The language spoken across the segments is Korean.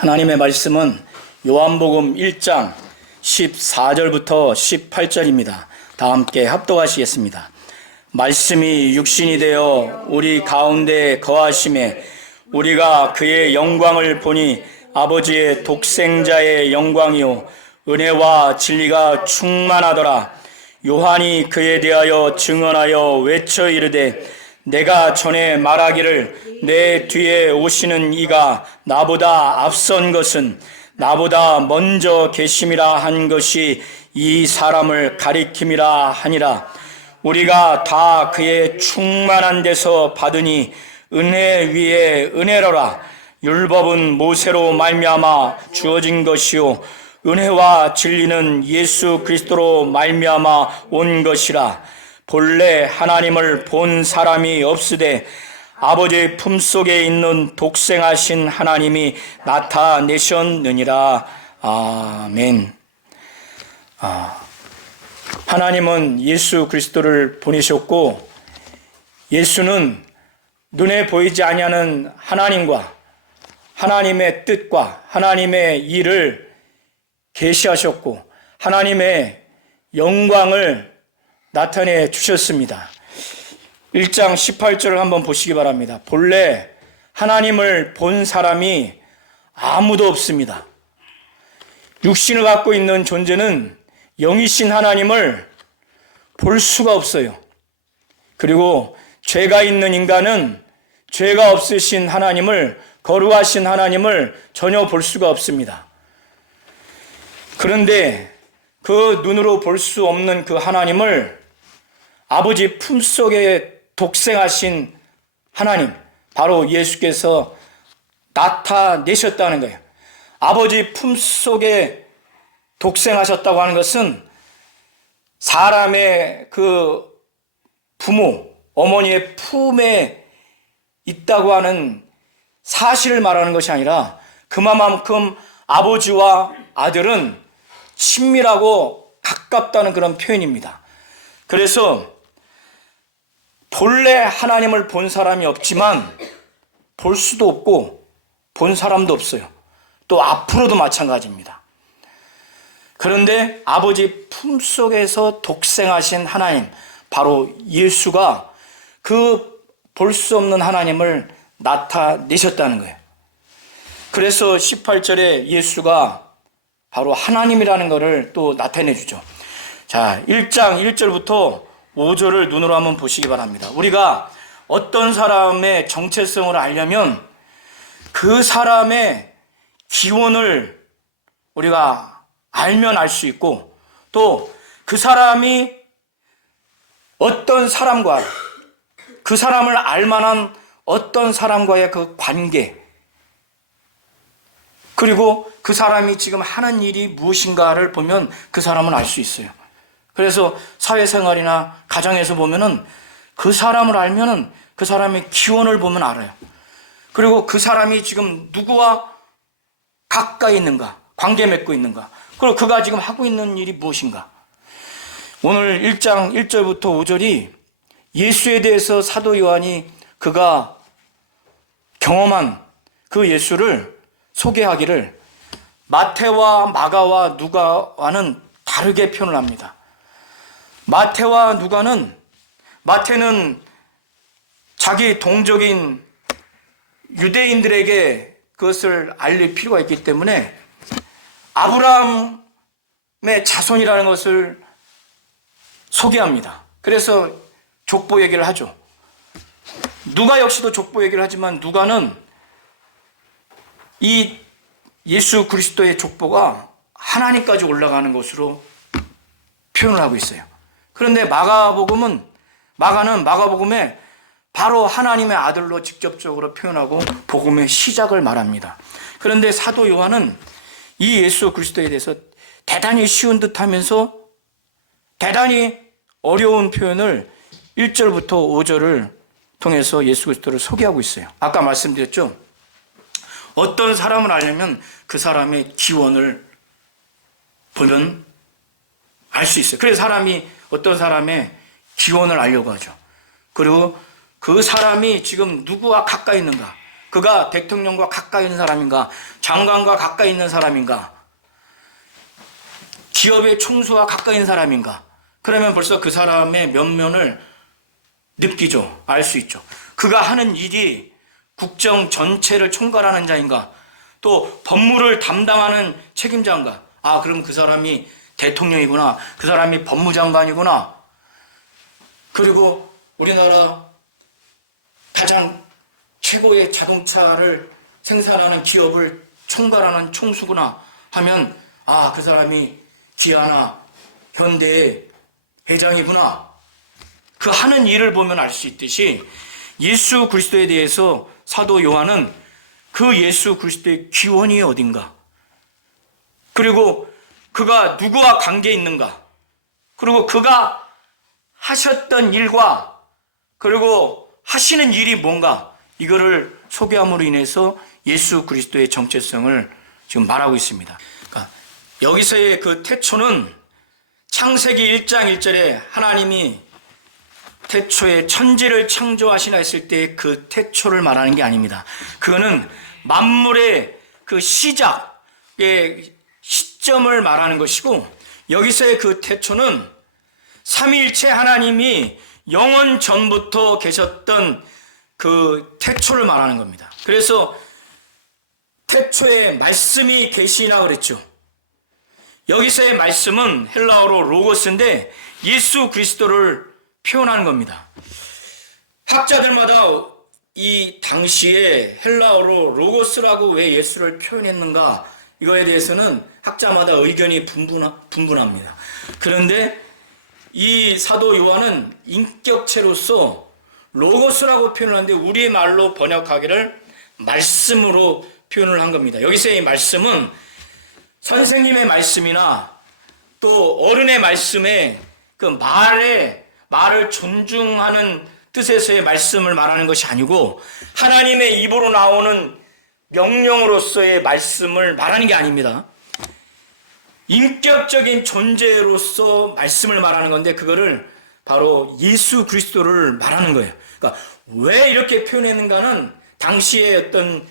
하나님의 말씀은 요한복음 1장 14절부터 18절입니다. 다 함께 합독하시겠습니다. 말씀이 육신이 되어 우리 가운데 거하심에 우리가 그의 영광을 보니 아버지의 독생자의 영광이요 은혜와 진리가 충만하더라. 요한이 그에 대하여 증언하여 외쳐 이르되 내가 전에 말하기를 내 뒤에 오시는 이가 나보다 앞선 것은 나보다 먼저 계심이라 한 것이 이 사람을 가리킴이라 하니라. 우리가 다 그의 충만한 데서 받으니 은혜 위에 은혜로라. 율법은 모세로 말미암아 주어진 것이요 은혜와 진리는 예수 그리스도로 말미암아 온 것이라. 본래 하나님을 본 사람이 없으되 아버지 품속에 있는 독생하신 하나님이 나타내셨느니라. 아멘. 하나님은 예수 그리스도를 보내셨고, 예수는 눈에 보이지 아니하는 하나님과 하나님의 뜻과 하나님의 일을 계시하셨고 하나님의 영광을 나타내 주셨습니다. 1장 18절을 한번 보시기 바랍니다. 본래 하나님을 본 사람이 아무도 없습니다. 육신을 갖고 있는 존재는 영이신 하나님을 볼 수가 없어요. 그리고 죄가 있는 인간은 죄가 없으신 하나님을, 거룩하신 하나님을 전혀 볼 수가 없습니다. 그런데 그 눈으로 볼 수 없는 그 하나님을 아버지 품속에 독생하신 하나님, 바로 예수께서 나타내셨다는 거예요. 아버지 품속에 독생하셨다고 하는 것은 사람의 그 부모, 어머니의 품에 있다고 하는 사실을 말하는 것이 아니라 그만큼 아버지와 아들은 친밀하고 가깝다는 그런 표현입니다. 그래서 본래 하나님을 본 사람이 없지만 볼 수도 없고 본 사람도 없어요. 또 앞으로도 마찬가지입니다. 그런데 아버지 품속에서 독생하신 하나님, 바로 예수가 그 볼 수 없는 하나님을 나타내셨다는 거예요. 그래서 18절에 예수가 바로 하나님이라는 것을 또 나타내 주죠. 자, 1장 1절부터 5절을 눈으로 한번 보시기 바랍니다. 우리가 어떤 사람의 정체성을 알려면 그 사람의 기원을 우리가 알면 알 수 있고, 또 그 사람이 어떤 사람과, 그 사람을 알만한 어떤 사람과의 그 관계, 그리고 그 사람이 지금 하는 일이 무엇인가를 보면 그 사람은 알 수 있어요. 그래서 사회생활이나 가정에서 보면은 그 사람을 알면은 그 사람의 기원을 보면 알아요. 그리고 그 사람이 지금 누구와 가까이 있는가, 관계 맺고 있는가, 그리고 그가 지금 하고 있는 일이 무엇인가. 오늘 1장 1절부터 5절이 예수에 대해서 사도 요한이 그가 경험한 그 예수를 소개하기를 마태와 마가와 누가와는 다르게 표현을 합니다. 마태와 누가는, 마태는 자기 동족인 유대인들에게 그것을 알릴 필요가 있기 때문에 아브라함의 자손이라는 것을 소개합니다. 그래서 족보 얘기를 하죠. 누가 역시도 족보 얘기를 하지만 누가는 이 예수 그리스도의 족보가 하나님까지 올라가는 것으로 표현을 하고 있어요. 그런데 마가는 마가복음에 바로 하나님의 아들로 직접적으로 표현하고 복음의 시작을 말합니다. 그런데 사도 요한은 이 예수 그리스도에 대해서 대단히 쉬운 듯 하면서 대단히 어려운 표현을 1절부터 5절을 통해서 예수 그리스도를 소개하고 있어요. 아까 말씀드렸죠? 어떤 사람을 알려면 그 사람의 기원을 보면 알 수 있어요. 그래서 사람이 어떤 사람의 기원을 알려고 하죠. 그리고 그 사람이 지금 누구와 가까이 있는가, 그가 대통령과 가까이 있는 사람인가? 장관과 가까이 있는 사람인가? 기업의 총수와 가까이 있는 사람인가? 그러면 벌써 그 사람의 면면을 느끼죠. 알 수 있죠. 그가 하는 일이 국정 전체를 총괄하는 자인가? 또 법무를 담당하는 책임자인가? 아, 그럼 그 사람이 대통령이구나. 그 사람이 법무장관이구나. 그리고 우리나라 가장 최고의 자동차를 생산하는 기업을 총괄하는 총수구나 하면 아, 그 사람이 기아나 현대의 회장이구나. 그 하는 일을 보면 알 수 있듯이 예수 그리스도에 대해서 사도 요한은 그 예수 그리스도의 기원이 어딘가, 그리고 그가 누구와 관계 있는가, 그리고 그가 하셨던 일과 그리고 하시는 일이 뭔가, 이거를 소개함으로 인해서 예수 그리스도의 정체성을 지금 말하고 있습니다. 그러니까 여기서의 그 태초는 창세기 1장 1절에 하나님이 태초에 천지를 창조하시나 했을 때 그 태초를 말하는 게 아닙니다. 그거는 만물의 그 시작의 시점을 말하는 것이고, 여기서의 그 태초는 삼위일체 하나님이 영원 전부터 계셨던 그 태초를 말하는 겁니다. 그래서 태초에 말씀이 계시나 그랬죠. 여기서의 말씀은 헬라어로 로고스인데 예수 그리스도를 표현하는 겁니다. 학자들마다 이 당시에 헬라어로 로고스라고 왜 예수를 표현했는가, 이거에 대해서는 학자마다 의견이 분분합니다. 그런데 이 사도 요한은 인격체로서 로고스라고 표현을 하는데 우리말로 번역하기를 말씀으로 표현을 한 겁니다. 여기서의 이 말씀은 선생님의 말씀이나 또 어른의 말씀에 그 말을 존중하는 뜻에서의 말씀을 말하는 것이 아니고 하나님의 입으로 나오는 명령으로서의 말씀을 말하는 게 아닙니다. 인격적인 존재로서 말씀을 말하는 건데 그거를 바로 예수 그리스도를 말하는 거예요. 그러니까 왜 이렇게 표현했는가는 당시의 어떤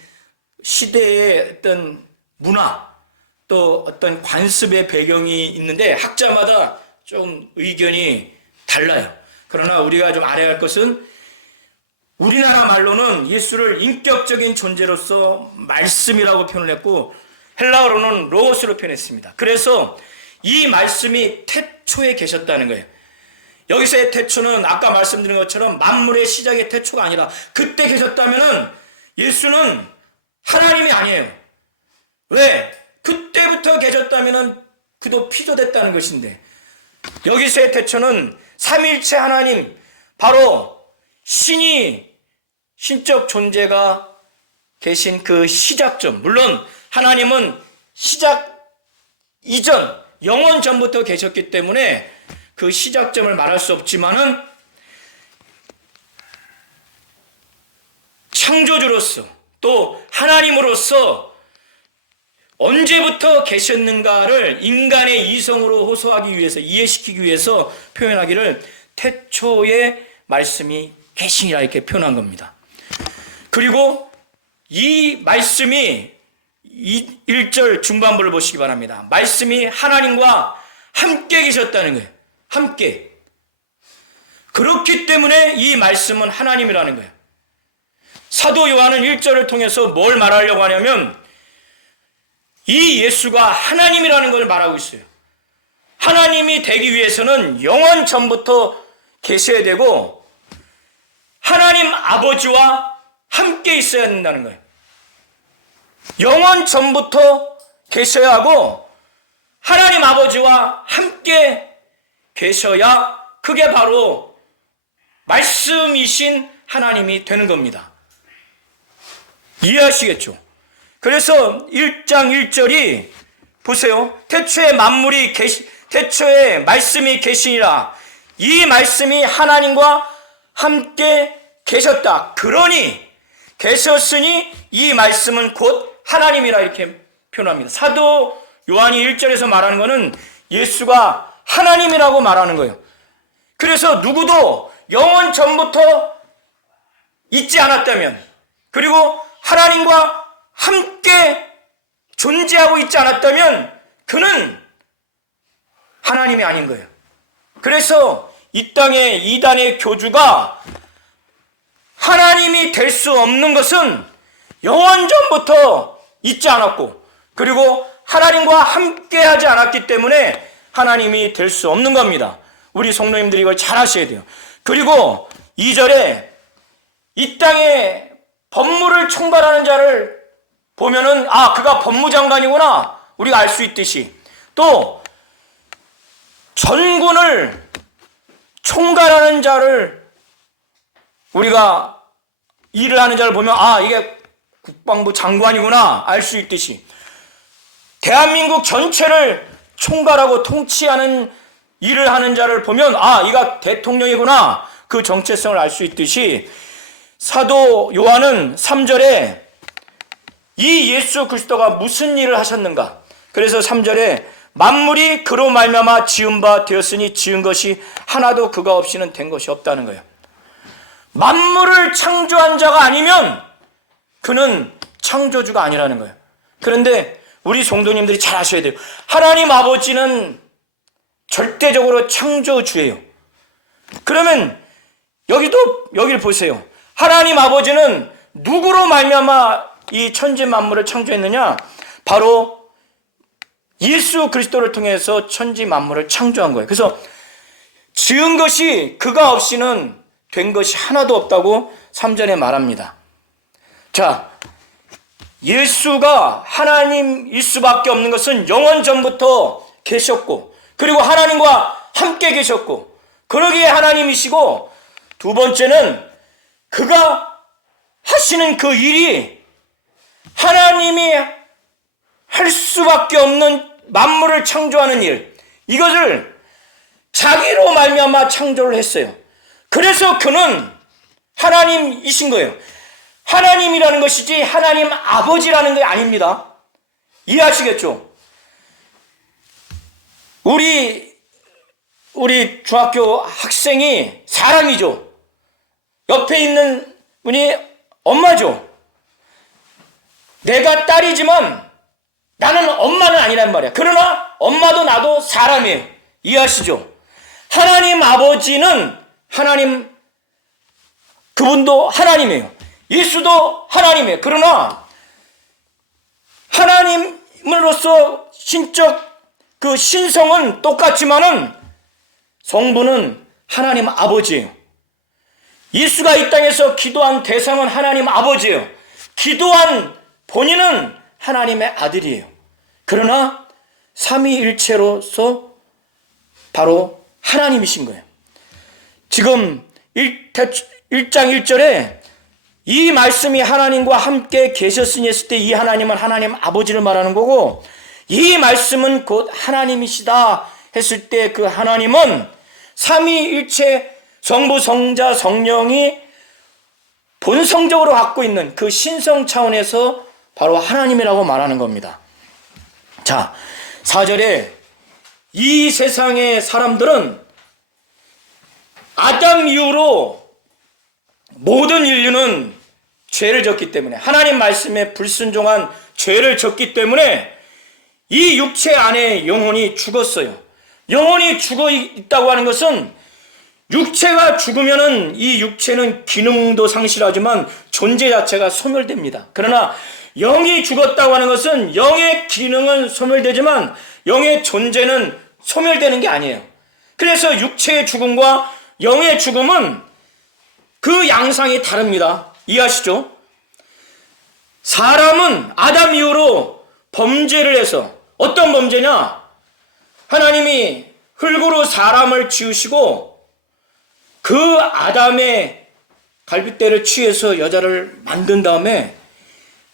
시대의 어떤 문화 또 어떤 관습의 배경이 있는데 학자마다 좀 의견이 달라요. 그러나 우리가 좀 알아야 할 것은 우리나라 말로는 예수를 인격적인 존재로서 말씀이라고 표현을 했고 헬라어로는 로고스로 표현했습니다. 그래서 이 말씀이 태초에 계셨다는 거예요. 여기서의 태초는 아까 말씀드린 것처럼 만물의 시작의 태초가 아니라 그때 계셨다면은 예수는 하나님이 아니에요. 왜? 그때부터 계셨다면은 그도 피조됐다는 것인데 여기서의 태초는 삼위일체 하나님, 바로 신이 신적 존재가 계신 그 시작점, 물론 하나님은 시작 이전 영원 전부터 계셨기 때문에 그 시작점을 말할 수 없지만은 창조주로서 또 하나님으로서 언제부터 계셨는가를 인간의 이성으로 호소하기 위해서, 이해시키기 위해서 표현하기를 태초에 말씀이 계시니라 이렇게 표현한 겁니다. 그리고 이 말씀이 1절 중반부를 보시기 바랍니다. 말씀이 하나님과 함께 계셨다는 거예요. 함께. 그렇기 때문에 이 말씀은 하나님이라는 거예요. 사도 요한은 1절을 통해서 뭘 말하려고 하냐면 이 예수가 하나님이라는 걸 말하고 있어요. 하나님이 되기 위해서는 영원 전부터 계셔야 되고 하나님 아버지와 함께 있어야 된다는 거예요. 영원 전부터 계셔야 하고 하나님 아버지와 함께 계셔야 그게 바로 말씀이신 하나님이 되는 겁니다. 이해하시겠죠? 그래서 1장 1절이 보세요. 태초에 태초에 말씀이 계시니라. 이 말씀이 하나님과 함께 계셨다. 그러니 계셨으니 이 말씀은 곧 하나님이라 이렇게 표현합니다. 사도 요한이 1절에서 말하는 것은 예수가 하나님이라고 말하는 거예요. 그래서 누구도 영원 전부터 있지 않았다면, 그리고 하나님과 함께 존재하고 있지 않았다면 그는 하나님이 아닌 거예요. 그래서 이 땅의 이단의 교주가 하나님이 될 수 없는 것은 영원전부터 있지 않았고, 그리고 하나님과 함께하지 않았기 때문에 하나님이 될 수 없는 겁니다. 우리 성도님들이 이걸 잘 아셔야 돼요. 그리고 2절에 이 땅에 법무를 총괄하는 자를 보면은 그가 법무장관이구나 우리가 알 수 있듯이, 또 전군을 총괄하는 자를 우리가 일을 하는 자를 보면 이게 국방부 장관이구나 알 수 있듯이, 대한민국 전체를 총괄하고 통치하는 일을 하는 자를 보면 이가 대통령이구나 그 정체성을 알 수 있듯이, 사도 요한은 3절에 이 예수 그리스도가 무슨 일을 하셨는가, 그래서 3절에 만물이 그로 말미암아 지은 바 되었으니 지은 것이 하나도 그가 없이는 된 것이 없다는 거예요. 만물을 창조한 자가 아니면 그는 창조주가 아니라는 거예요. 그런데 우리 성도님들이 잘 아셔야 돼요. 하나님 아버지는 절대적으로 창조주예요. 그러면 여기를 보세요. 하나님 아버지는 누구로 말미암아 이 천지 만물을 창조했느냐? 바로 예수 그리스도를 통해서 천지 만물을 창조한 거예요. 그래서 지은 것이 그가 없이는 된 것이 하나도 없다고 3절에 말합니다. 자, 예수가 하나님일 수밖에 없는 것은 영원 전부터 계셨고, 그리고 하나님과 함께 계셨고, 그러기에 하나님이시고, 두 번째는 그가 하시는 그 일이 하나님이 할 수밖에 없는 만물을 창조하는 일, 이것을 자기로 말미암아 창조를 했어요. 그래서 그는 하나님이신 거예요. 하나님이라는 것이지 하나님 아버지라는 게 아닙니다. 이해하시겠죠? 우리 중학교 학생이 사람이죠. 옆에 있는 분이 엄마죠. 내가 딸이지만 나는 엄마는 아니란 말이야. 그러나 엄마도 나도 사람이에요. 이해하시죠? 하나님 아버지는 하나님, 그분도 하나님이에요. 예수도 하나님이에요. 그러나 하나님으로서 신적 그 신성은 똑같지만은 성부는 하나님 아버지예요. 예수가 이 땅에서 기도한 대상은 하나님 아버지예요. 기도한 본인은 하나님의 아들이에요. 그러나 삼위일체로서 바로 하나님이신 거예요. 지금 1장 1절에 이 말씀이 하나님과 함께 계셨으니 했을 때 이 하나님은 하나님 아버지를 말하는 거고, 이 말씀은 곧 하나님이시다 했을 때 그 하나님은 삼위일체 성부, 성자, 성령이 본성적으로 갖고 있는 그 신성 차원에서 바로 하나님이라고 말하는 겁니다. 자, 4절에 이 세상의 사람들은 아담 이후로 모든 인류는 죄를 졌기 때문에, 하나님 말씀에 불순종한 죄를 졌기 때문에 이 육체 안에 영혼이 죽었어요. 영혼이 죽어 있다고 하는 것은 육체가 죽으면은 이 육체는 기능도 상실하지만 존재 자체가 소멸됩니다. 그러나 영이 죽었다고 하는 것은 영의 기능은 소멸되지만 영의 존재는 소멸되는 게 아니에요. 그래서 육체의 죽음과 영의 죽음은 그 양상이 다릅니다. 이해하시죠? 사람은 아담 이후로 범죄를 해서, 어떤 범죄냐? 하나님이 흙으로 사람을 지으시고 그 아담의 갈빗대를 취해서 여자를 만든 다음에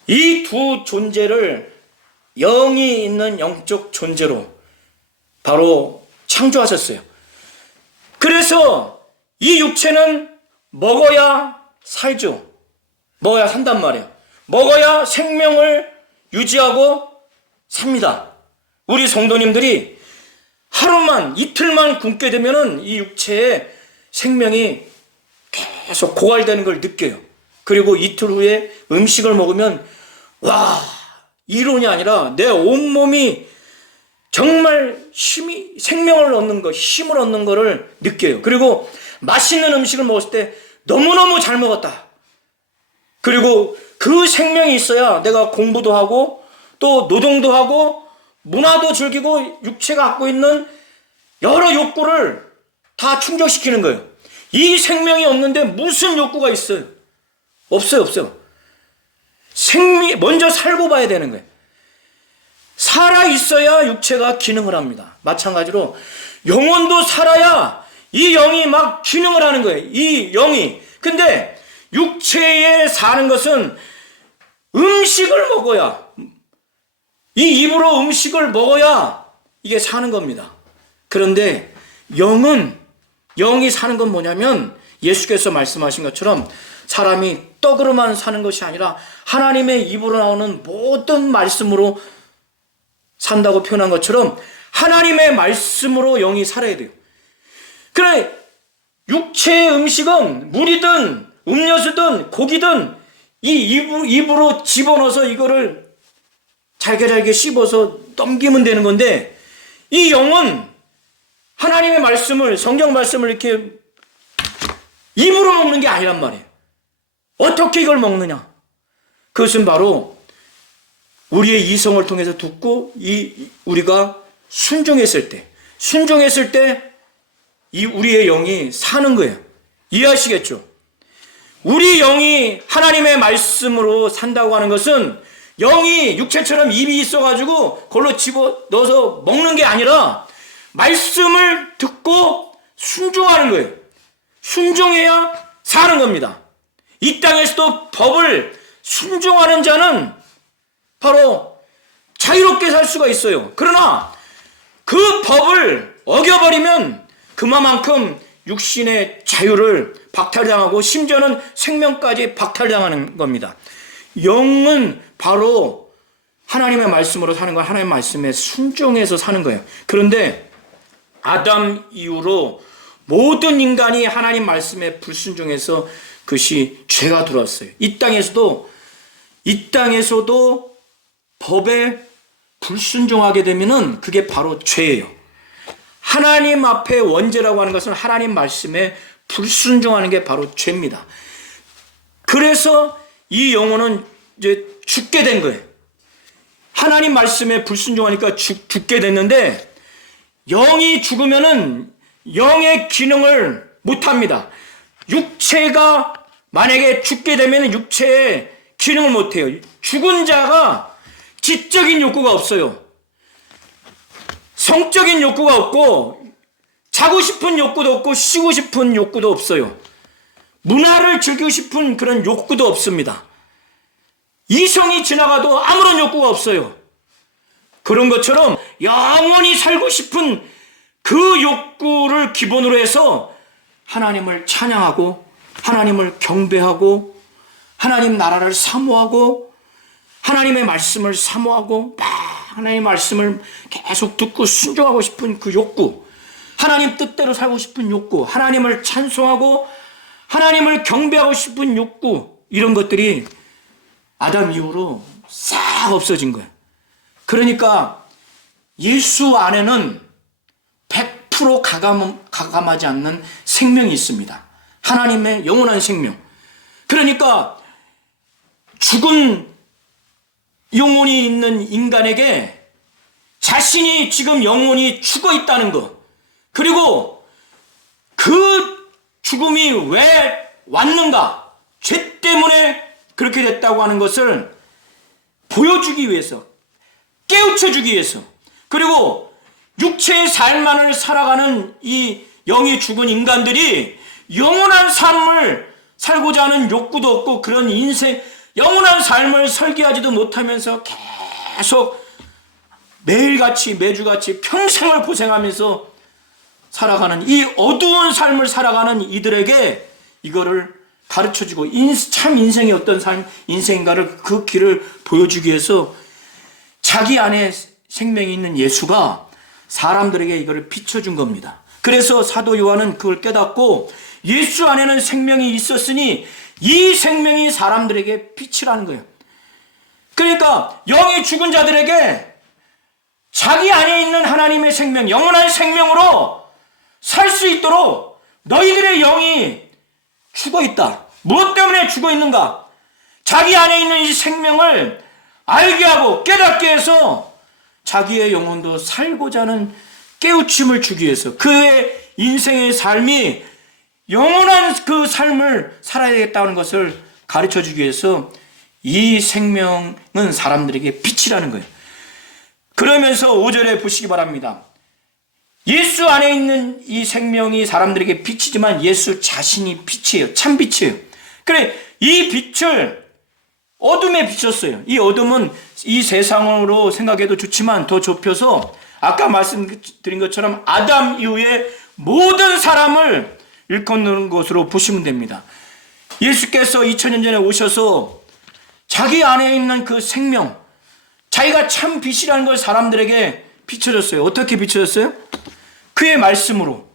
이 두 존재를 영이 있는 영적 존재로 바로 창조하셨어요. 그래서 이 육체는 먹어야 살죠. 먹어야 산단 말이에요. 먹어야 생명을 유지하고 삽니다. 우리 성도님들이 하루만, 이틀만 굶게 되면은 이 육체의 생명이 계속 고갈되는 걸 느껴요. 그리고 이틀 후에 음식을 먹으면 와, 이론이 아니라 내 온몸이 정말 생명을 얻는 것, 힘을 얻는 것을 느껴요. 그리고 맛있는 음식을 먹었을 때 너무너무 잘 먹었다. 그리고 그 생명이 있어야 내가 공부도 하고 또 노동도 하고 문화도 즐기고 육체가 갖고 있는 여러 욕구를 다 충족시키는 거예요. 이 생명이 없는데 무슨 욕구가 있어요? 없어요. 먼저 살고 봐야 되는 거예요. 살아 있어야 육체가 기능을 합니다. 마찬가지로 영혼도 살아야 이 영이 막 기능을 하는 거예요. 이 영이. 근데 육체에 사는 것은 음식을 먹어야, 이 입으로 음식을 먹어야 이게 사는 겁니다. 그런데 영이 사는 건 뭐냐면 예수께서 말씀하신 것처럼 사람이 떡으로만 사는 것이 아니라 하나님의 입으로 나오는 모든 말씀으로 산다고 표현한 것처럼 하나님의 말씀으로 영이 살아야 돼요. 그래, 육체의 음식은 물이든 음료수든 고기든 이 입으로 집어넣어서 이거를 잘게 씹어서 넘기면 되는 건데, 이 영은 하나님의 말씀을, 성경 말씀을 이렇게 입으로 먹는 게 아니란 말이에요. 어떻게 이걸 먹느냐? 그것은 바로 우리의 이성을 통해서 듣고 우리가 순종했을 때 우리의 영이 사는 거예요. 이해하시겠죠? 우리 영이 하나님의 말씀으로 산다고 하는 것은 영이 육체처럼 입이 있어가지고 그걸로 집어넣어서 먹는 게 아니라 말씀을 듣고 순종하는 거예요. 순종해야 사는 겁니다. 이 땅에서도 법을 순종하는 자는 바로 자유롭게 살 수가 있어요. 그러나 그 법을 어겨버리면 그만큼 육신의 자유를 박탈당하고 심지어는 생명까지 박탈당하는 겁니다. 영은 바로 하나님의 말씀으로 사는 거, 하나님의 말씀에 순종해서 사는 거예요. 그런데 아담 이후로 모든 인간이 하나님 말씀에 불순종해서 그것이 죄가 들어왔어요. 이 땅에서도 법에 불순종하게 되면은 그게 바로 죄예요. 하나님 앞에 원죄라고 하는 것은 하나님 말씀에 불순종하는 게 바로 죄입니다. 그래서 이 영혼은 이제 죽게 된 거예요. 하나님 말씀에 불순종하니까 죽게 됐는데, 영이 죽으면은 영의 기능을 못 합니다. 육체가 만약에 죽게 되면 육체의 기능을 못 해요. 죽은 자가 지적인 욕구가 없어요. 성적인 욕구가 없고, 자고 싶은 욕구도 없고, 쉬고 싶은 욕구도 없어요. 문화를 즐기고 싶은 그런 욕구도 없습니다. 이성이 지나가도 아무런 욕구가 없어요. 그런 것처럼 영원히 살고 싶은 그 욕구를 기본으로 해서 하나님을 찬양하고, 하나님을 경배하고, 하나님 나라를 사모하고, 하나님의 말씀을 사모하고, 하나님의 말씀을 계속 듣고 순종하고 싶은 그 욕구, 하나님 뜻대로 살고 싶은 욕구, 하나님을 찬송하고 하나님을 경배하고 싶은 욕구, 이런 것들이 아담 이후로 싹 없어진 거예요. 그러니까 예수 안에는 100% 가감하지 않는 생명이 있습니다. 하나님의 영원한 생명. 그러니까 죽은 영혼이 있는 인간에게 자신이 지금 영혼이 죽어 있다는 것, 그리고 그 죽음이 왜 왔는가, 죄 때문에 그렇게 됐다고 하는 것을 보여주기 위해서, 깨우쳐주기 위해서, 그리고 육체의 삶만을 살아가는 이 영이 죽은 인간들이 영원한 삶을 살고자 하는 욕구도 없고, 그런 영원한 삶을 설계하지도 못하면서 계속 매일같이 매주같이 평생을 고생하면서 살아가는, 이 어두운 삶을 살아가는 이들에게 이거를 가르쳐주고, 참 인생이 어떤 인생인가를, 그 길을 보여주기 위해서 자기 안에 생명이 있는 예수가 사람들에게 이거를 비춰준 겁니다. 그래서 사도 요한은 그걸 깨닫고 예수 안에는 생명이 있었으니 이 생명이 사람들에게 빛이라는 거예요. 그러니까 영이 죽은 자들에게 자기 안에 있는 하나님의 생명, 영원한 생명으로 살 수 있도록 너희들의 영이 죽어 있다. 무엇 때문에 죽어 있는가? 자기 안에 있는 이 생명을 알게 하고 깨닫게 해서 자기의 영혼도 살고자 하는 깨우침을 주기 위해서, 그의 인생의 삶이 영원한 그 삶을 살아야 되겠다는 것을 가르쳐 주기 위해서 이 생명은 사람들에게 빛이라는 거예요. 그러면서 5절에 보시기 바랍니다. 예수 안에 있는 이 생명이 사람들에게 빛이지만 예수 자신이 빛이에요. 참 빛이에요. 그래, 이 빛을 어둠에 비쳤어요. 이 어둠은 이 세상으로 생각해도 좋지만 더 좁혀서 아까 말씀드린 것처럼 아담 이후에 모든 사람을 일컫는 것으로 보시면 됩니다. 예수께서 2000년 전에 오셔서 자기 안에 있는 그 생명, 자기가 참 빛이라는 걸 사람들에게 비춰줬어요. 어떻게 비춰줬어요? 그의 말씀으로,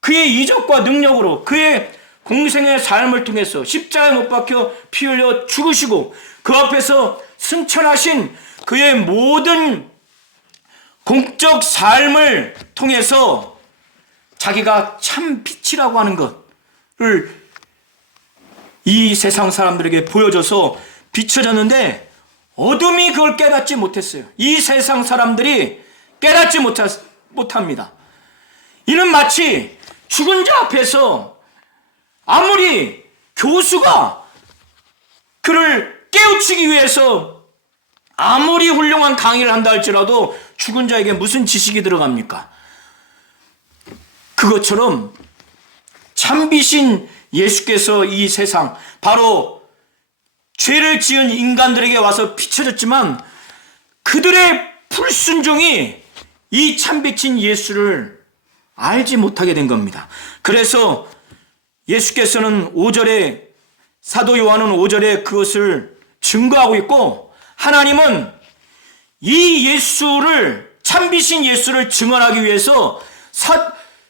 그의 이적과 능력으로, 그의 공생의 삶을 통해서 십자가에 못 박혀 피 흘려 죽으시고 그 앞에서 승천하신 그의 모든 공적 삶을 통해서 자기가 참 빛이라고 하는 것을 이 세상 사람들에게 보여줘서 비춰졌는데 어둠이 그걸 깨닫지 못했어요. 이 세상 사람들이 깨닫지 못합니다. 이는 마치 죽은 자 앞에서 아무리 교수가 그를 깨우치기 위해서 아무리 훌륭한 강의를 한다 할지라도 죽은 자에게 무슨 지식이 들어갑니까? 그것처럼 참빛인 예수께서 이 세상, 바로 죄를 지은 인간들에게 와서 비춰졌지만 그들의 불순종이 이 참빛인 예수를 알지 못하게 된 겁니다. 그래서 예수께서는 5절에, 사도 요한은 5절에 그것을 증거하고 있고, 하나님은 이 예수를, 참빛인 예수를 증언하기 위해서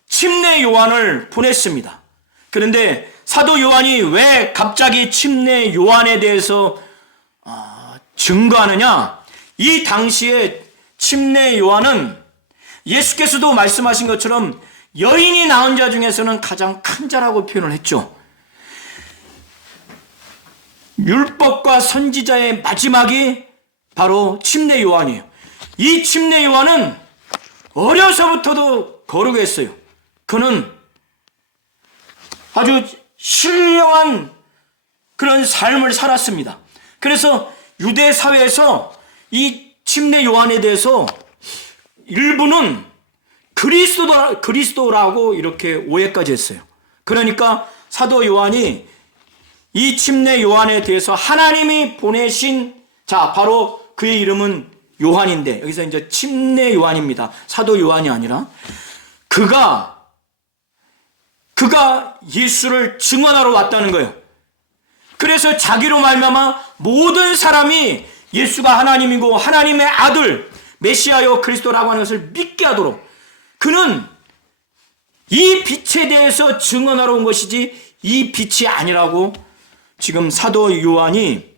침례 요한을 보냈습니다. 그런데 사도 요한이 왜 갑자기 침례 요한에 대해서 증거하느냐? 이 당시에 침례 요한은 예수께서도 말씀하신 것처럼 여인이 낳은 자 중에서는 가장 큰 자라고 표현을 했죠. 율법과 선지자의 마지막이 바로 침례 요한이에요. 이 침례 요한은 어려서부터도 거룩했어요. 그는 아주 신령한 그런 삶을 살았습니다. 그래서 유대 사회에서 이 침례 요한에 대해서 일부는 그리스도라고 이렇게 오해까지 했어요. 그러니까 사도 요한이 이 침례 요한에 대해서 하나님이 보내신, 자, 바로 그의 이름은 요한인데, 여기서 이제 침례 요한입니다. 사도 요한이 아니라 그가 예수를 증언하러 왔다는 거예요. 그래서 자기로 말미암아 모든 사람이 예수가 하나님이고 하나님의 아들 메시아요 그리스도라고 하는 것을 믿게 하도록, 그는 이 빛에 대해서 증언하러 온 것이지 이 빛이 아니라고 지금 사도 요한이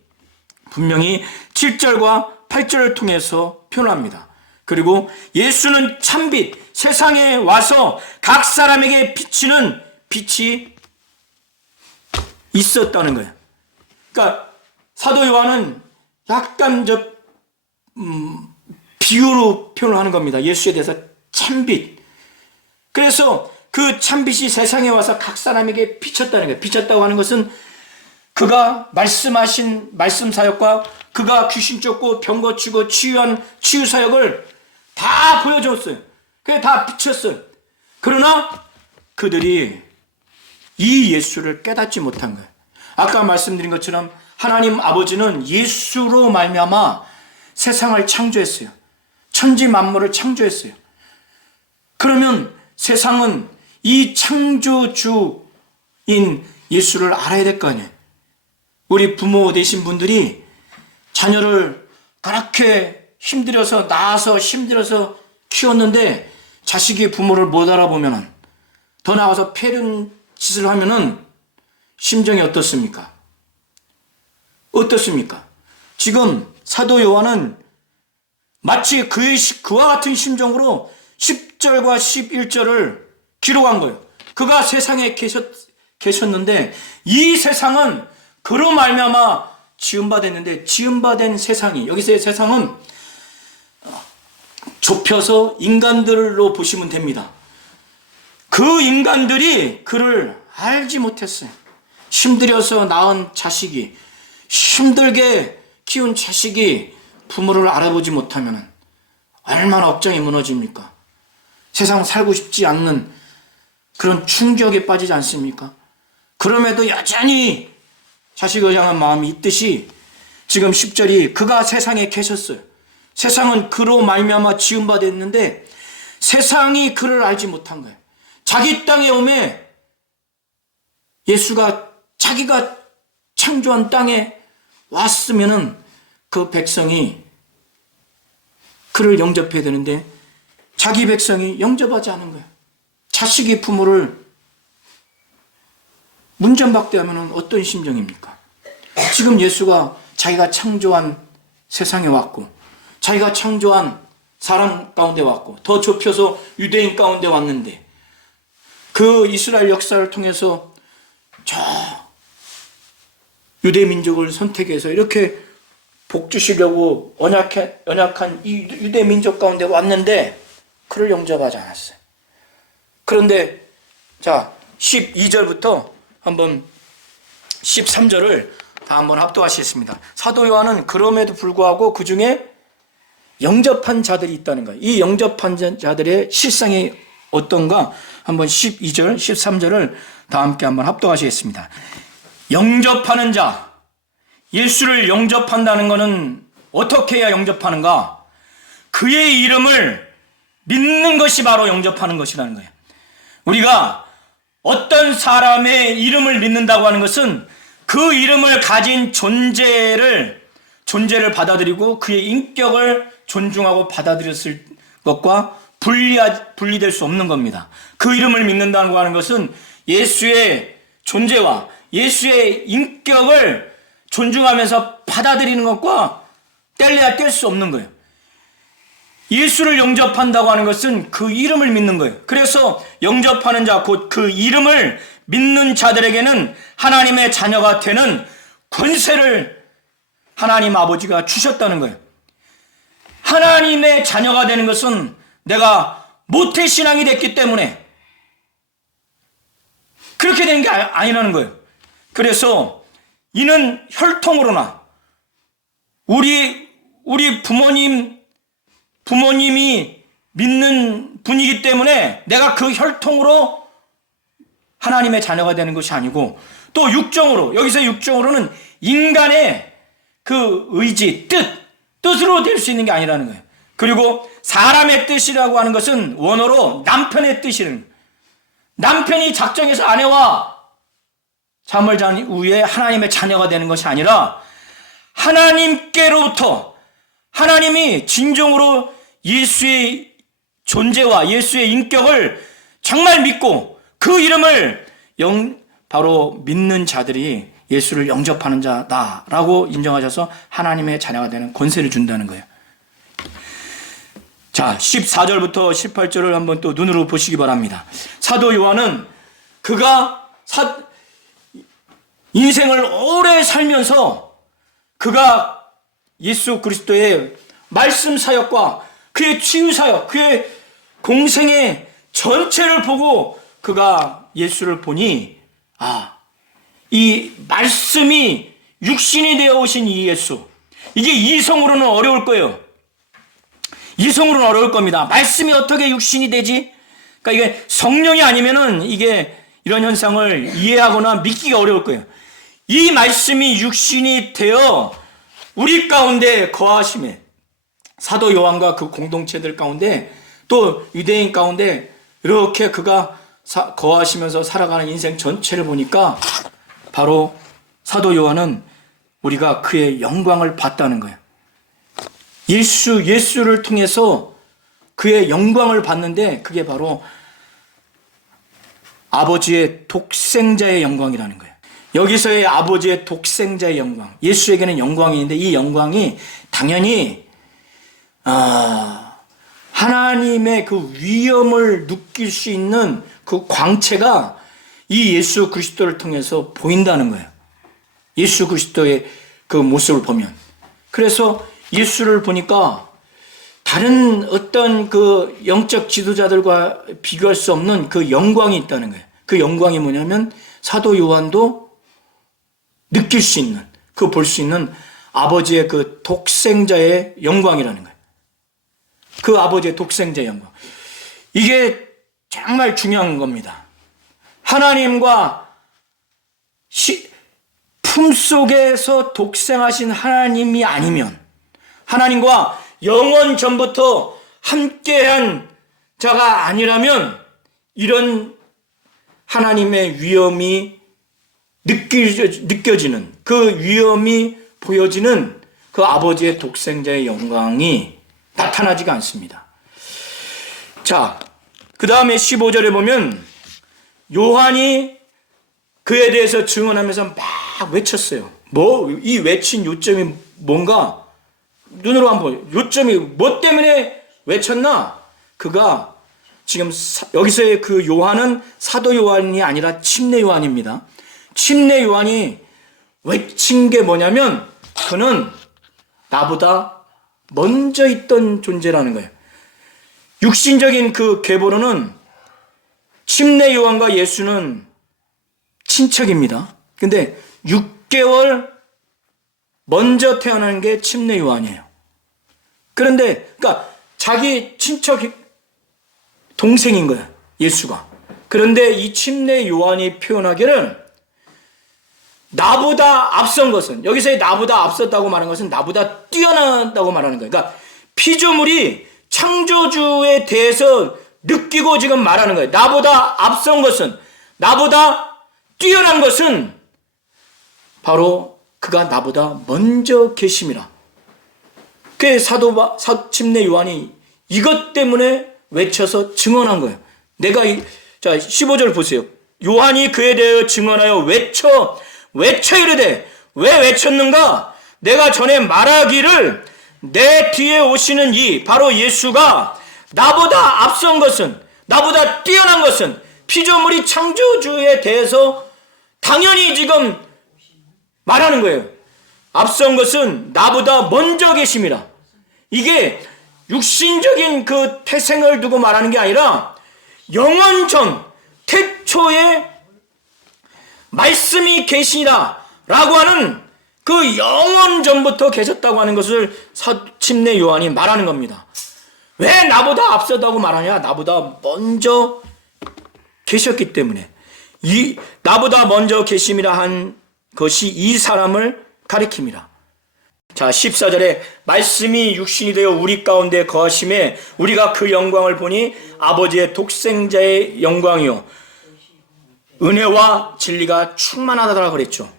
분명히 7절과 8절을 통해서 표현합니다. 그리고 예수는 참빛, 세상에 와서 각 사람에게 비치는 빛이 있었다는 거예요. 그러니까 사도 요한은 약간 비유로 표현을 하는 겁니다. 예수에 대해서 참빛. 그래서 그 참빛이 세상에 와서 각 사람에게 비쳤다는 거예요. 비쳤다고 하는 것은 그가 말씀하신 말씀 사역과 그가 귀신 쫓고 병 고치고 치유한 치유 사역을 다 보여줬어요. 그게 다 비쳤어요. 그러나 그들이 이 예수를 깨닫지 못한 거예요. 아까 말씀드린 것처럼 하나님 아버지는 예수로 말미암아 세상을 창조했어요. 천지 만물을 창조했어요. 그러면 세상은 이 창조주인 예수를 알아야 될 거 아니에요. 우리 부모 되신 분들이 자녀를 그렇게 힘들여서 낳아서 힘들어서 키웠는데 자식이 부모를 못 알아보면, 더 나아가서 패른 짓을 하면은 심정이 어떻습니까? 어떻습니까? 지금 사도 요한은 마치 그와 같은 심정으로 10절과 11절을 기록한 거예요. 그가 세상에 계셨는데 이 세상은 그로 말미암아 지음받았는데, 지음받은 세상이, 여기서의 세상은 좁혀서 인간들로 보시면 됩니다. 그 인간들이 그를 알지 못했어요. 힘들여서 낳은 자식이, 힘들게 키운 자식이 부모를 알아보지 못하면 얼마나 억장이 무너집니까? 세상 살고 싶지 않는 그런 충격에 빠지지 않습니까? 그럼에도 여전히 자식을 향한 마음이 있듯이 지금 10절이 그가 세상에 계셨어요. 세상은 그로 말미암아 지음받았는데 세상이 그를 알지 못한 거예요. 자기 땅에 오매 예수가 자기가 창조한 땅에 왔으면은 그 백성이 그를 영접해야 되는데 자기 백성이 영접하지 않은 거예요. 자식이 부모를 문전박대하면 어떤 심정입니까? 지금 예수가 자기가 창조한 세상에 왔고 자기가 창조한 사람 가운데 왔고 더 좁혀서 유대인 가운데 왔는데 그 이스라엘 역사를 통해서 저 유대 민족을 선택해서 이렇게 복 주시려고 연약한 이 유대 민족 가운데 왔는데 그를 영접하지 않았어요. 그런데 자 12절부터 한번 13절을 다 한번 합독하시겠습니다. 사도 요한은 그럼에도 불구하고 그 중에 영접한 자들이 있다는 거예요. 이 영접한 자들의 실상이 어떤가 한번 12절, 13절을 다 함께 한번 합독하시겠습니다. 영접하는 자, 예수를 영접한다는 것은 어떻게 해야 영접하는가? 그의 이름을 믿는 것이 바로 영접하는 것이라는 거예요. 우리가 어떤 사람의 이름을 믿는다고 하는 것은 그 이름을 가진 존재를 받아들이고 그의 인격을 존중하고 받아들였을 것과 분리될 수 없는 겁니다. 그 이름을 믿는다고 하는 것은 예수의 존재와 예수의 인격을 존중하면서 받아들이는 것과 뗄래야 뗄 수 없는 거예요. 예수를 영접한다고 하는 것은 그 이름을 믿는 거예요. 그래서 영접하는 자, 곧 그 이름을 믿는 자들에게는 하나님의 자녀가 되는 권세를 하나님 아버지가 주셨다는 거예요. 하나님의 자녀가 되는 것은 내가 모태신앙이 됐기 때문에 그렇게 되는 게 아니라는 거예요. 그래서 이는 혈통으로나 우리 부모님이 믿는 분이기 때문에 내가 그 혈통으로 하나님의 자녀가 되는 것이 아니고 또 육정으로, 여기서 육정으로는 인간의 그 의지, 뜻으로 될 수 있는 게 아니라는 거예요. 그리고 사람의 뜻이라고 하는 것은 원어로 남편의 뜻이라는 거예요. 남편이 작정해서 아내와 잠을 잔 후에 하나님의 자녀가 되는 것이 아니라 하나님께로부터 하나님이 진정으로 예수의 존재와 예수의 인격을 정말 믿고 그 이름을 바로 믿는 자들이 예수를 영접하는 자다라고 인정하셔서 하나님의 자녀가 되는 권세를 준다는 거예요. 자, 14절부터 18절을 한번 또 눈으로 보시기 바랍니다. 사도 요한은 그가 인생을 오래 살면서 그가 예수 그리스도의 말씀 사역과 그의 치유 사역, 그의 공생의 전체를 보고 그가 예수를 보니 이 말씀이 육신이 되어 오신 이 예수, 이게 이성으로는 어려울 거예요. 이성으로는 어려울 겁니다. 말씀이 어떻게 육신이 되지? 그러니까 이게 성령이 아니면은 이게 이런 현상을 이해하거나 믿기가 어려울 거예요. 이 말씀이 육신이 되어 우리 가운데 거하심에 사도 요한과 그 공동체들 가운데 또 유대인 가운데 이렇게 그가 거하시면서 살아가는 인생 전체를 보니까 바로 사도 요한은 우리가 그의 영광을 봤다는 거예요. 예수를 통해서 그의 영광을 봤는데 그게 바로 아버지의 독생자의 영광이라는 거예요. 여기서의 아버지의 독생자의 영광, 예수에게는 영광이 있는데 이 영광이 당연히 하나님의 그 위엄을 느낄 수 있는 그 광채가 이 예수 그리스도를 통해서 보인다는 거예요. 예수 그리스도의 그 모습을 보면. 그래서 예수를 보니까 다른 어떤 그 영적 지도자들과 비교할 수 없는 그 영광이 있다는 거예요. 그 영광이 뭐냐면 사도 요한도 느낄 수 있는, 그 볼 수 있는 아버지의 그 독생자의 영광이라는 거예요. 그 아버지의 독생자의 영광. 이게 정말 중요한 겁니다. 하나님과 품속에서 독생하신 하나님이 아니면, 하나님과 영원 전부터 함께한 자가 아니라면 이런 하나님의 위엄이 느껴지는, 그 위엄이 보여지는 그 아버지의 독생자의 영광이 나타나지가 않습니다. 자, 그 다음에 15절에 보면 요한이 그에 대해서 증언하면서 막 외쳤어요. 이 외친 요점이 뭔가 눈으로 한번 요점이 뭐 때문에 외쳤나? 그가 지금 여기서의 그 요한은 사도 요한이 아니라 침례 요한입니다. 침례 요한이 외친 게 뭐냐면 그는 나보다 먼저 있던 존재라는 거예요. 육신적인 그 계보로는 침례 요한과 예수는 친척입니다. 근데 6개월 먼저 태어난 게 침례 요한이에요. 그런데 그러니까 자기 친척 동생인 거예요. 예수가. 그런데 이 침례 요한이 표현하기를 나보다 앞선 것은, 여기서의 나보다 앞섰다고 말하는 것은 나보다 뛰어나다고 말하는 거예요. 그러니까 피조물이 창조주에 대해서 느끼고 지금 말하는 거예요. 나보다 앞선 것은, 나보다 뛰어난 것은 바로 그가 나보다 먼저 계심이라. 그 침례 요한이 이것 때문에 외쳐서 증언한 거예요. 자, 15절 보세요. 요한이 그에 대하여 증언하여 외쳐 이르되, 왜 외쳤는가? 내가 전에 말하기를 내 뒤에 오시는 바로 예수가 나보다 앞선 것은, 나보다 뛰어난 것은, 피조물이 창조주에 대해서 당연히 지금 말하는 거예요. 앞선 것은 나보다 먼저 계심이라. 이게 육신적인 그 태생을 두고 말하는 게 아니라 영원 전 태초에 말씀이 계시니라 라고 하는 그 영원 전부터 계셨다고 하는 것을 침례 요한이 말하는 겁니다. 왜 나보다 앞서다고 말하냐? 나보다 먼저 계셨기 때문에. 나보다 먼저 계심이라 한 것이 이 사람을 가리킵니다. 자, 14절에 말씀이 육신이 되어 우리 가운데 거하심에 우리가 그 영광을 보니 아버지의 독생자의 영광이요 은혜와 진리가 충만하다라고 그랬죠.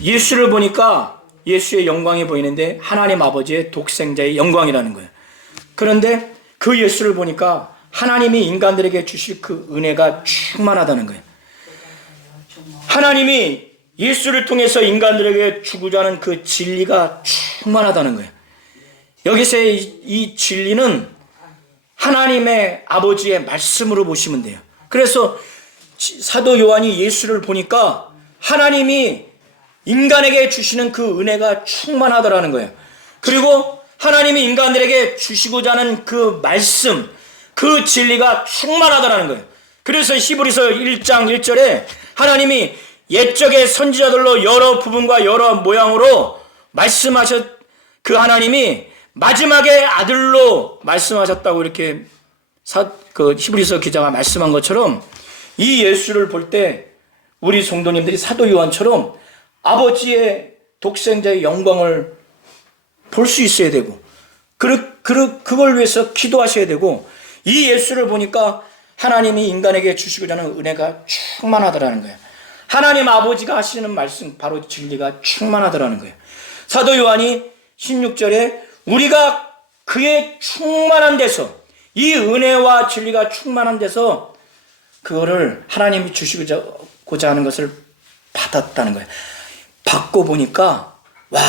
예수를 보니까 예수의 영광이 보이는데 하나님 아버지의 독생자의 영광이라는 거예요. 그런데 그 예수를 보니까 하나님이 인간들에게 주실 그 은혜가 충만하다는 거예요. 하나님이 예수를 통해서 인간들에게 주고자 하는 그 진리가 충만하다는 거예요. 여기서의 이 진리는 하나님의 아버지의 말씀으로 보시면 돼요. 그래서 사도 요한이 예수를 보니까 하나님이 인간에게 주시는 그 은혜가 충만하더라는 거예요. 그리고 하나님이 인간들에게 주시고자 하는 그 말씀, 그 진리가 충만하더라는 거예요. 그래서 히브리서 1장 1절에 하나님이 옛적의 선지자들로 여러 부분과 여러 모양으로 그 하나님이 마지막에 아들로 말씀하셨다고 이렇게 히브리서 기자가 말씀한 것처럼 이 예수를 볼 때 우리 성도님들이 사도 요한처럼 아버지의 독생자의 영광을 볼 수 있어야 되고 그걸 위해서 기도하셔야 되고 이 예수를 보니까 하나님이 인간에게 주시고자 하는 은혜가 충만하더라는 거예요. 하나님 아버지가 하시는 말씀 바로 진리가 충만하더라는 거예요. 사도 요한이 16절에 우리가 그의 충만한 데서 이 은혜와 진리가 충만한 데서 그거를 하나님이 주시고자 하는 것을 받았다는 거예요. 받고 보니까 와,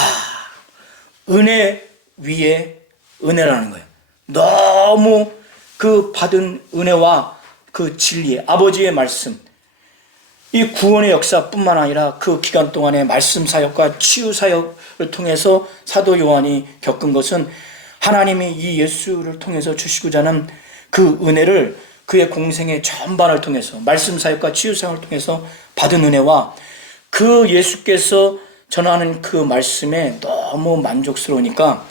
은혜 위에 은혜라는 거예요. 너무 그 받은 은혜와 그 진리, 아버지의 말씀, 이 구원의 역사뿐만 아니라 그 기간 동안의 말씀 사역과 치유 사역을 통해서 사도 요한이 겪은 것은 하나님이 이 예수를 통해서 주시고자 하는 그 은혜를 그의 공생의 전반을 통해서 말씀 사역과 치유 사역을 통해서 받은 은혜와 그 예수께서 전하는 그 말씀에 너무 만족스러우니까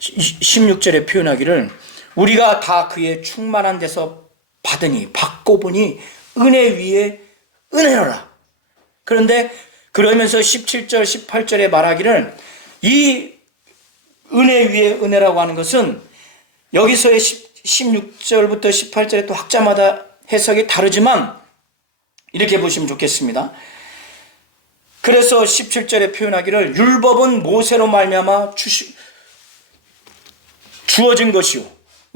16절에 표현하기를 우리가 다 그의 충만한 데서 받으니 받고 보니 은혜 위에 은혜로라. 그런데 그러면서 17절 18절에 말하기를 이 은혜 위에 은혜라고 하는 것은 여기서의 16절부터 18절에 또 학자마다 해석이 다르지만 이렇게 보시면 좋겠습니다. 그래서 17절에 표현하기를 율법은 모세로 말미암아 주어진 것이요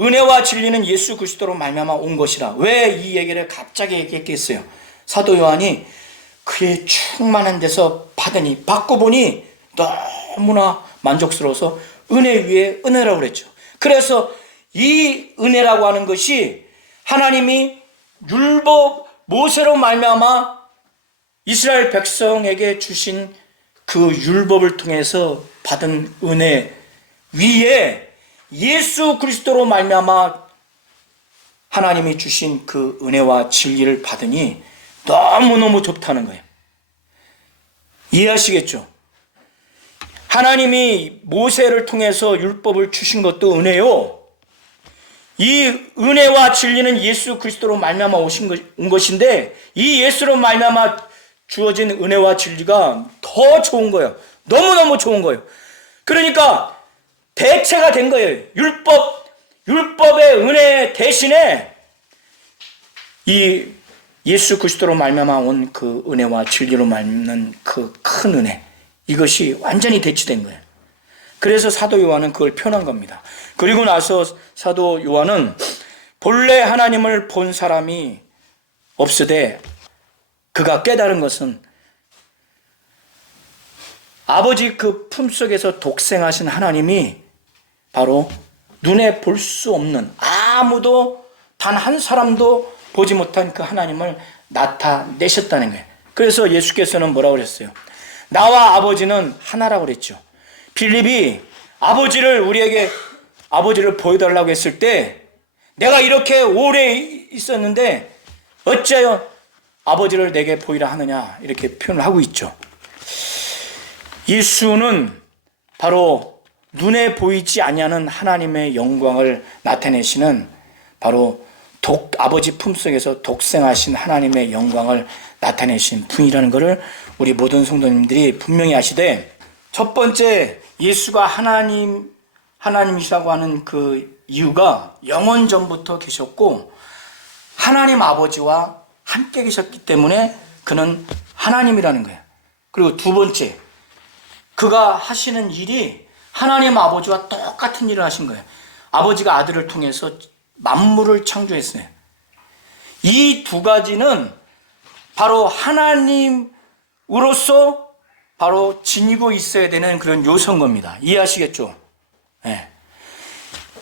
은혜와 진리는 예수 그리스도로 말미암아 온 것이라. 왜 이 얘기를 갑자기 얘기했겠어요? 사도 요한이 그의 충만한 데서 받으니 받고 보니 너무나 만족스러워서 은혜 위에 은혜라고 그랬죠. 그래서 이 은혜라고 하는 것이 하나님이 율법 모세로 말미암아 이스라엘 백성에게 주신 그 율법을 통해서 받은 은혜 위에 예수 그리스도로 말미암아 하나님이 주신 그 은혜와 진리를 받으니 너무너무 좋다는 거예요. 이해하시겠죠? 하나님이 모세를 통해서 율법을 주신 것도 은혜요. 이 은혜와 진리는 예수 그리스도로 말미암아 온 것인데 이 예수로 말미암아 주어진 은혜와 진리가 더 좋은 거예요. 너무너무 좋은 거예요. 그러니까 대체가 된 거예요. 율법의 은혜 대신에 이 예수 그리스도로 말미암아 온 그 은혜와 진리로 말미암는 그 큰 은혜, 이것이 완전히 대치된 거예요. 그래서 사도 요한은 그걸 표현한 겁니다. 그리고 나서 사도 요한은 본래 하나님을 본 사람이 없으되 그가 깨달은 것은 아버지 그 품속에서 독생하신 하나님이 바로 눈에 볼 수 없는, 아무도 단 한 사람도 보지 못한 그 하나님을 나타내셨다는 거예요. 그래서 예수께서는 뭐라고 그랬어요? 나와 아버지는 하나라고 그랬죠. 빌립이 우리에게 아버지를 보여달라고 했을 때 내가 이렇게 오래 있었는데 어찌하여 아버지를 내게 보이라 하느냐, 이렇게 표현을 하고 있죠. 예수는 바로 눈에 보이지 아니하는 하나님의 영광을 나타내시는 바로 아버지 품속에서 독생하신 하나님의 영광을 나타내신 분이라는 것을 우리 모든 성도님들이 분명히 아시되, 첫 번째 예수가 하나님이시라고 하는 그 이유가 영원 전부터 계셨고 하나님 아버지와 함께 계셨기 때문에 그는 하나님이라는 거예요. 그리고 두 번째, 그가 하시는 일이 하나님 아버지와 똑같은 일을 하신 거예요. 아버지가 아들을 통해서 만물을 창조했어요. 이 두 가지는 바로 하나님으로서 바로 지니고 있어야 되는 그런 요소인 겁니다. 이해하시겠죠? 네.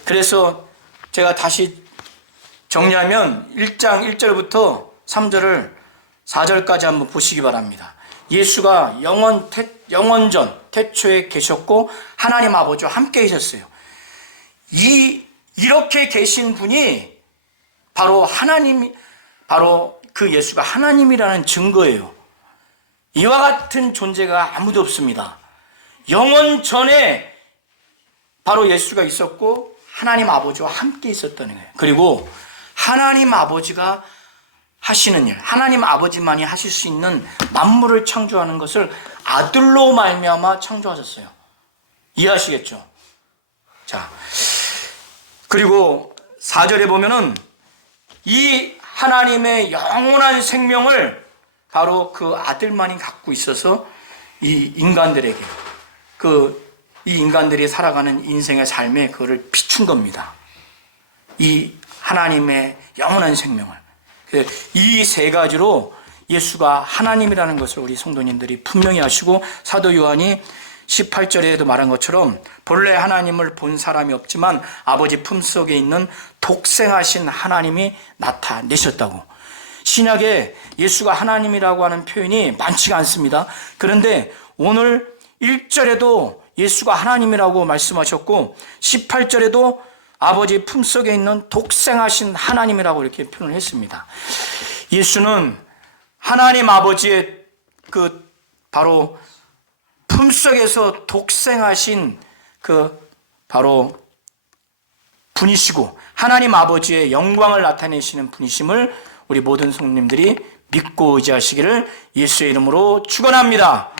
그래서 제가 다시 정리하면 1장 1절부터 3절을 4절까지 한번 보시기 바랍니다. 예수가 영원전 태초에 계셨고 하나님 아버지와 함께 계셨어요. 이렇게 계신 분이 바로 바로 그 예수가 하나님이라는 증거예요. 이와 같은 존재가 아무도 없습니다. 영원 전에 바로 예수가 있었고 하나님 아버지와 함께 있었다는 거예요. 그리고 하나님 아버지가 하시는 일, 하나님 아버지만이 하실 수 있는 만물을 창조하는 것을 아들로 말미암아 창조하셨어요. 이해하시겠죠? 자, 그리고 4절에 보면은 이 하나님의 영원한 생명을 바로 그 아들만이 갖고 있어서 이 인간들에게, 이 인간들이 살아가는 인생의 삶에 그거를 비춘 겁니다. 이 하나님의 영원한 생명을. 이 세 가지로 예수가 하나님이라는 것을 우리 성도님들이 분명히 아시고, 사도 요한이 18절에도 말한 것처럼 본래 하나님을 본 사람이 없지만 아버지 품속에 있는 독생하신 하나님이 나타내셨다고. 신약에 예수가 하나님이라고 하는 표현이 많지가 않습니다. 그런데 오늘 1절에도 예수가 하나님이라고 말씀하셨고 18절에도 아버지 품속에 있는 독생하신 하나님이라고 이렇게 표현을 했습니다. 예수는 하나님 아버지의 그 바로 품속에서 독생하신 그 바로 분이시고 하나님 아버지의 영광을 나타내시는 분이심을 우리 모든 성도님들이 믿고 의지하시기를 예수의 이름으로 축원합니다.